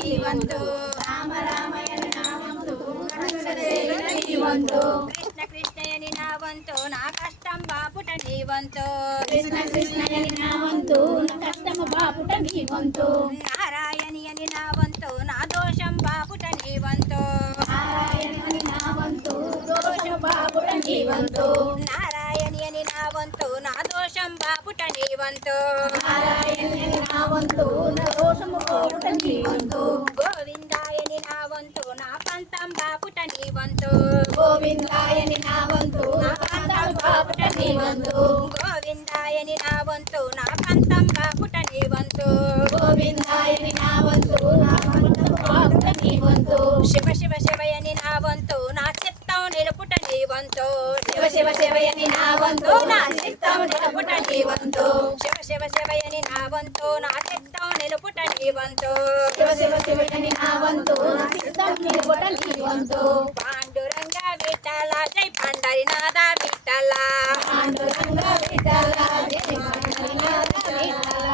నీవంతు రామ రామయన నామంతు నడచడేల నీవంతు కృష్ణ కృష్ణయని నా వంతు నా కష్టం బాపుట నీవంతు కృష్ణ కృష్ణయని నావంతు నా కష్టము బాపుట నీవంతు నారాయణి అని నా వంతు నా దోషం బాపుట నీవంతు నారాయణని నావంతు దోష బాపుట నీవంతు నారాయణి అని నా వంతు నా దోషం బాపుట నీవంతు నారాయణని నావంతు నా దోషము బాపుట నీవంతు గోవిందాయని నా వంతు నా పంతం బాపుట నీవంతు గోవిందాయని నావంతు నా పంతం బాపుట నీవంతు గోవిందాయని నా వంతు నా పంతం బాపుట నీవంతు గోవిందాయని నావంతు నా పంతం బాపుట నీవంతు శివ శివ శివయని నా వంతు నా చిత్తం నిలుపుట నీవంతు శివ శివ శివయని నావంతు నా చిత్తం నిలుపుట నీవంతు శివ శివ శివయని నా వంతు నా చిత్తం నిలుపుట నీవంతు శివ శివ శివయని నావంతు నా చిత్తం నిలుపుట నీవంతు పాండురంగ విఠల జై పండరినాథ విఠల పాండురంగ విఠల జయ పాండురంగ విఠల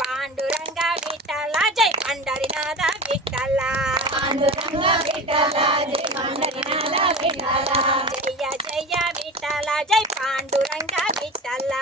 పాండురంగ విఠల జై పండరినాథ విఠల పాండురంగ విఠల జయ పాండురంగ విఠల జయ జయ విఠల జై పాండురంగ విఠల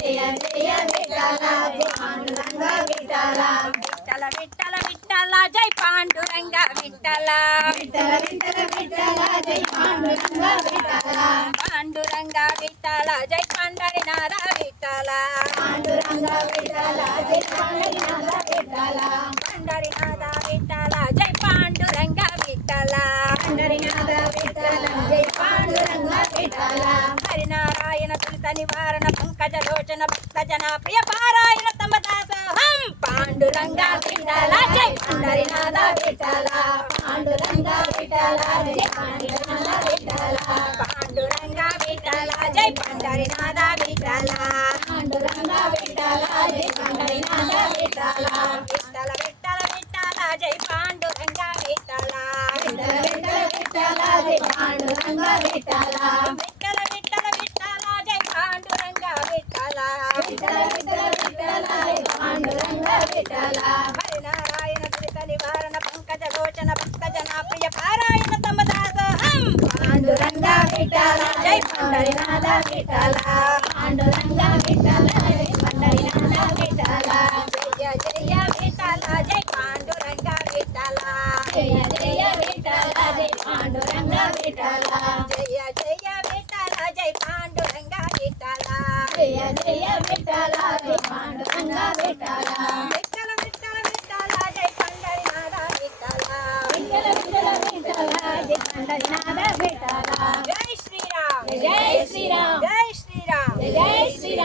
జయ జయ విఠల జయ పాండురంగ విఠల విఠల విఠల విఠల జై పాండురంగ విఠల విఠల విఠల విఠల జయ పాండురంగ విఠల పాండురంగ విఠల జై పండరినాథ విఠల పాండురంగ విఠల జయ పాండురంగ విఠల పండరినాథ విఠల జై పాండురంగ విఠల పండరినాథ విఠల జయ పాండురంగ విఠల హరినారాయణ తులిత నివారణ పంకజలోచన భక్త జన ప్రియ పారాయణ తమ దాసోహం పాండురంగ విఠల జై పండరినాథ విఠల పాండురంగ విఠల జయ పాండురంగ విఠల పాండురంగ విఠల జై పండరినాథ విఠల పాండురంగ విఠల జయ పాండురంగ విఠల విఠల విఠల విఠల జై పాండురంగ విఠల విఠల విఠల విఠల జయ పాండురంగ విఠల విఠల విఠల విఠల జై పాండురంగ విఠల విఠల విఠల విఠల జయ పాండురంగ విఠల హరినారాయణ తులిత నివారణ పంకజలోచన భక్త జన ప్రియ పారాయణ తమ దాసోహం పాండురంగ విఠల జయ పండరినాథ విఠల పాండురంగ విఠల జయ పండరినాథ విఠల జయ జయ విఠల జై పాండురంగ విఠల జయ జయ విఠల జయ పాండురంగ విఠల జయ జయ విఠల జై పాండురంగ విఠల జయ జయ విఠల జయ పాండురంగ విఠల విఠల విఠల విఠల జై పండరినాథ విఠల విఠల విఠల విఠల జయ పండరినాథ విఠల జై శ్రీరామ్ జై శ్రీరామ్ జై శ్రీరామ్ జై శ్రీరామ్